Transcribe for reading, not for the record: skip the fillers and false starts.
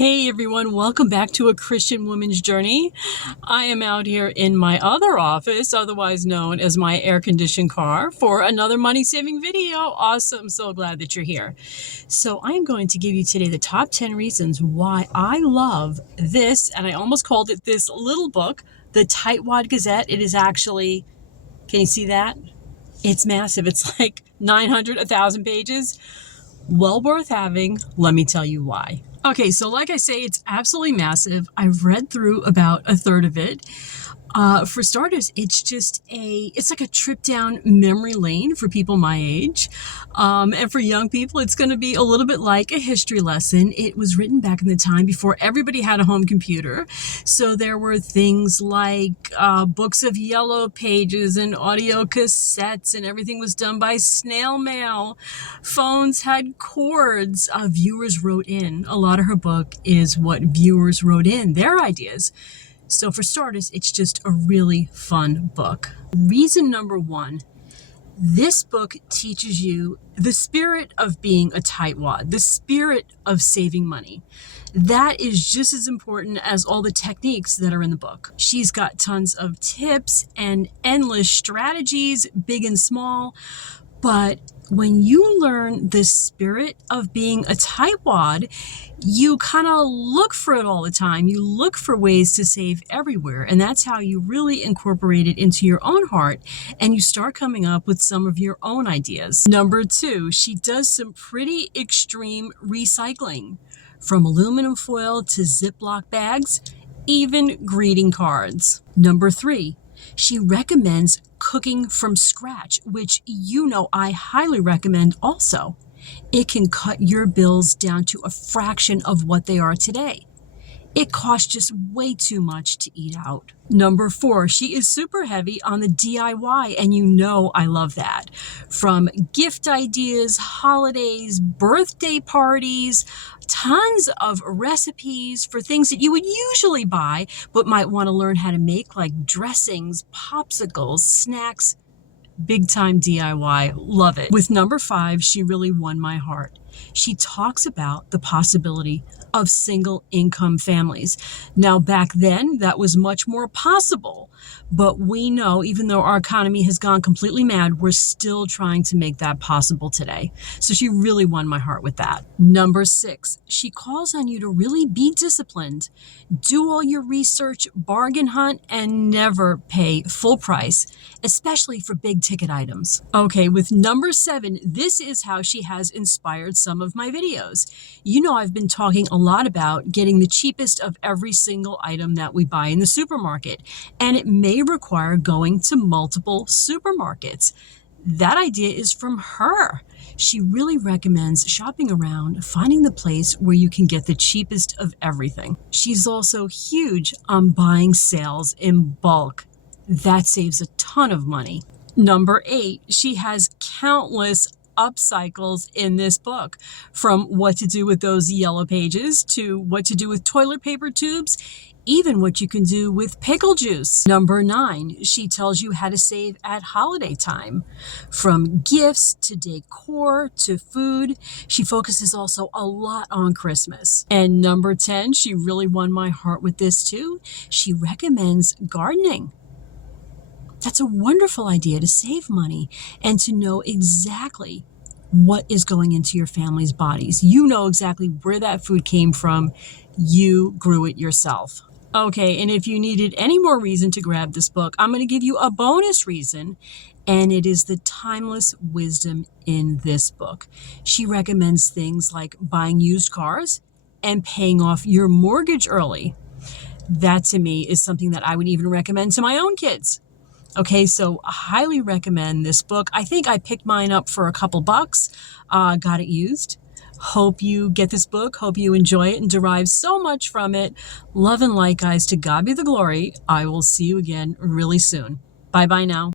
Hey everyone, welcome back to A Christian Woman's Journey. I am out here in my other office, otherwise known as my air-conditioned car, for another money-saving video. Awesome, so glad that you're here. So I am going to give you today the top 10 reasons why I love this, and I almost called it this little book, the Tightwad Gazette. It is actually, can you see that? It's massive. It's like 900, 1,000 pages. Well worth having. Let me tell you why. Okay, so like I say, it's absolutely massive. I've read through about a third of it. For starters, it's like a trip down memory lane for people my age. And for young people, it's going to be a little bit like a history lesson. It was written back in the time before everybody had a home computer. So there were things like books of yellow pages and audio cassettes, and everything was done by snail mail. Phones had cords. Viewers wrote in. A lot of her book is what viewers wrote in, their ideas. So for starters, it's just a really fun book. Reason number one, this book teaches you the spirit of being a tightwad, the spirit of saving money. That is just as important as all the techniques that are in the book. She's got tons of tips and endless strategies, big and small. But when you learn the spirit of being a tightwad, you kind of look for it all the time. You look for ways to save everywhere. And that's how you really incorporate it into your own heart, and you start coming up with some of your own ideas. Number two, she does some pretty extreme recycling, from aluminum foil to Ziploc bags, even greeting cards. Number three, she recommends cooking from scratch, which I highly recommend also. It can cut your bills down to a fraction of what they are today. It costs just way too much to eat out. Number four, she is super heavy on the DIY, and I love that. From gift ideas, holidays, birthday parties, tons of recipes for things that you would usually buy but might want to learn how to make, like dressings, popsicles, snacks. Big time DIY. Love it. With number five, she really won my heart. She talks about the possibility of single income families. Now, back then, that was much more possible. But we know, even though our economy has gone completely mad, we're still trying to make that possible today. So she really won my heart with that. Number six, she calls on you to really be disciplined. Do all your research, bargain hunt, and never pay full price, especially for big ticket items. Okay, with number seven, this is how she has inspired some of my videos. I've been talking a lot about getting the cheapest of every single item that we buy in the supermarket, and it may require going to multiple supermarkets. That idea is from her. She really recommends shopping around, finding the place where you can get the cheapest of everything. She's also huge on buying sales in bulk. That saves a ton of money. Number eight, she has countless upcycles in this book, from what to do with those yellow pages to what to do with toilet paper tubes, even what you can do with pickle juice. Number nine, she tells you how to save at holiday time, from gifts to decor to food. She focuses also a lot on Christmas. And number 10, she really won my heart with this too. She recommends gardening. That's a wonderful idea to save money and to know exactly what is going into your family's bodies. You know exactly where that food came from. You grew it yourself. Okay, and if you needed any more reason to grab this book, I'm going to give you a bonus reason, and it is the timeless wisdom in this book. She recommends things like buying used cars and paying off your mortgage early. That to me is something that I would even recommend to my own kids. Okay, so I highly recommend this book. I think I picked mine up for a couple bucks, got it used. Hope you get this book. Hope you enjoy it and derive so much from it. Love and light, guys. To God be the glory. I will see you again really soon. Bye-bye now.